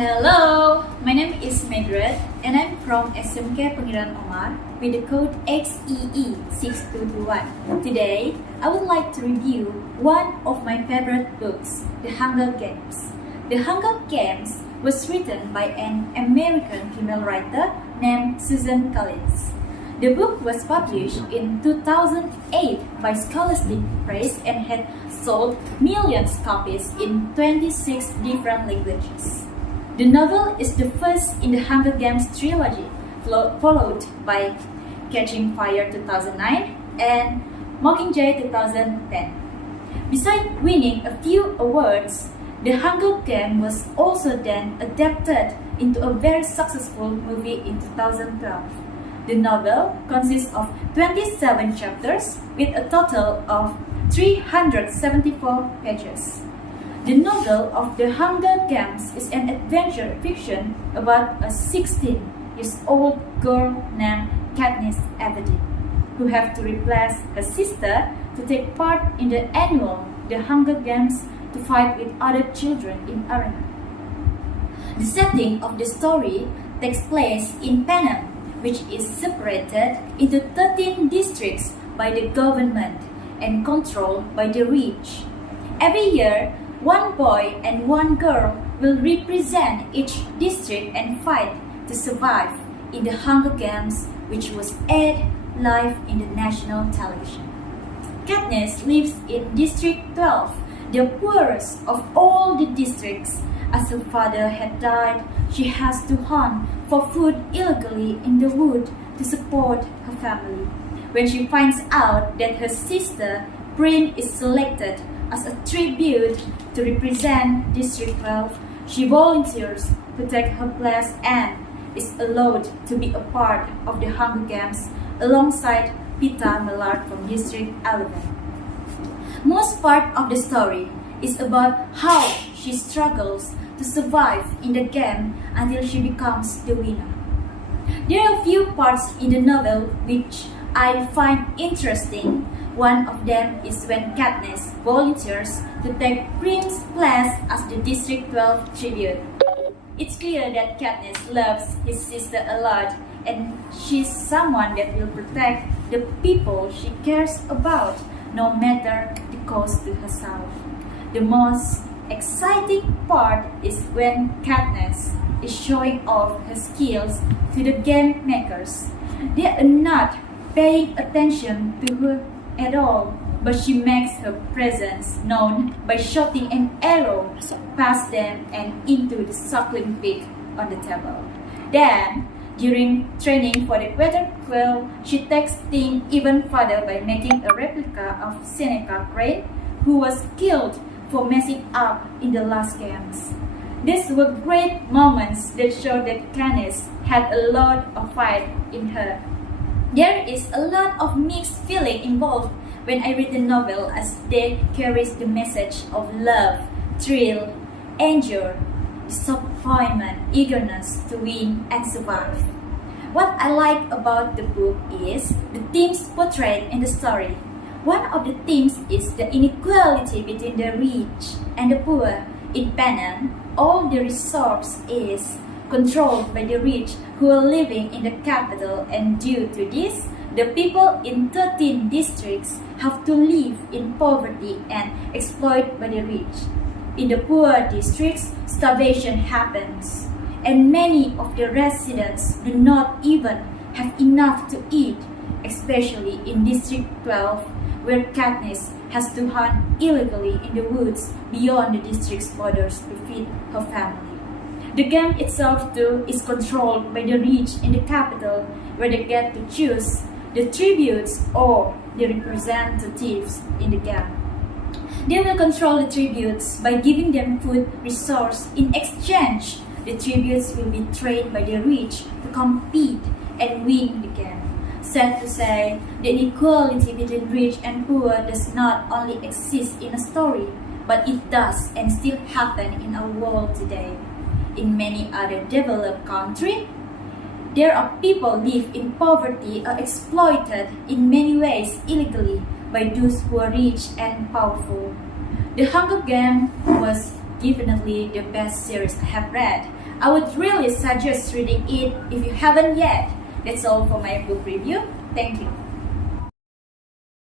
Hello, my name is Margaret and I'm from Smk Pengiran Omar with the code XEE6221. Today, I would like to review one of my favorite books, The Hunger Games. The Hunger Games was written by an American female writer named Susan Collins. The book was published in 2008 by Scholastic Press and had sold millions of copies in 26 different languages. The novel is the first in the Hunger Games trilogy, followed by Catching Fire 2009 and Mockingjay 2010. Besides winning a few awards, The Hunger Games was also then adapted into a very successful movie in 2012. The novel consists of 27 chapters with a total of 374 pages. The novel of The Hunger Games is an adventure fiction about a 16-year-old girl named Katniss Everdeen, who has to replace her sister to take part in the annual The Hunger Games to fight with other children in arena. The setting of the story takes place in Panem, which is separated into 13 districts by the government and controlled by the rich. Every year, one boy and one girl will represent each district and fight to survive in the Hunger Games, which was aired live in the national television. Katniss lives in District 12, the poorest of all the districts. As her father had died, she has to hunt for food illegally in the wood to support her family. When she finds out that her sister, Prim, is selected as a tribute to represent District 12, she volunteers to take her place and is allowed to be a part of the Hunger Games alongside Peeta Mellark from District 11. Most part of the story is about how she struggles to survive in the game until she becomes the winner. There are a few parts in the novel which I find interesting. One of them is when Katniss volunteers to take Prim's place as the District 12 tribute. It's clear that Katniss loves his sister a lot and she's someone that will protect the people she cares about, no matter the cost to herself. The most exciting part is when Katniss is showing off her skills to the game makers. They are not paying attention to her at all, but she makes her presence known by shooting an arrow past them and into the suckling pig on the table. Then, during training for the Quitter Quill, she takes things even further by making a replica of Seneca Crane, who was killed for messing up in the last games. These were great moments that show that Katniss had a lot of fight in her. There is a lot of mixed feeling involved when I read the novel, as they carries the message of love, thrill, anger, disappointment, eagerness to win and survive. What I like about the book is the themes portrayed in the story. One of the themes is the inequality between the rich and the poor. In Panem, all the resource is controlled by the rich who are living in the capital, and due to this, the people in 13 districts have to live in poverty and exploited by the rich. In the poor districts, starvation happens, and many of the residents do not even have enough to eat, especially in District 12, where Katniss has to hunt illegally in the woods beyond the district's borders to feed her family. The game itself too is controlled by the rich in the capital, where they get to choose the tributes or the representatives in the game. They will control the tributes by giving them food resource. In exchange, the tributes will be trained by the rich to compete and win the game. Sad to say, the inequality between rich and poor does not only exist in a story, but it does and still happen in our world today. In many other developed countries, there are people live in poverty or exploited in many ways illegally by those who are rich and powerful. The Hunger Games was definitely the best series I have read. I would really suggest reading it if you haven't yet. That's all for my book review. Thank you.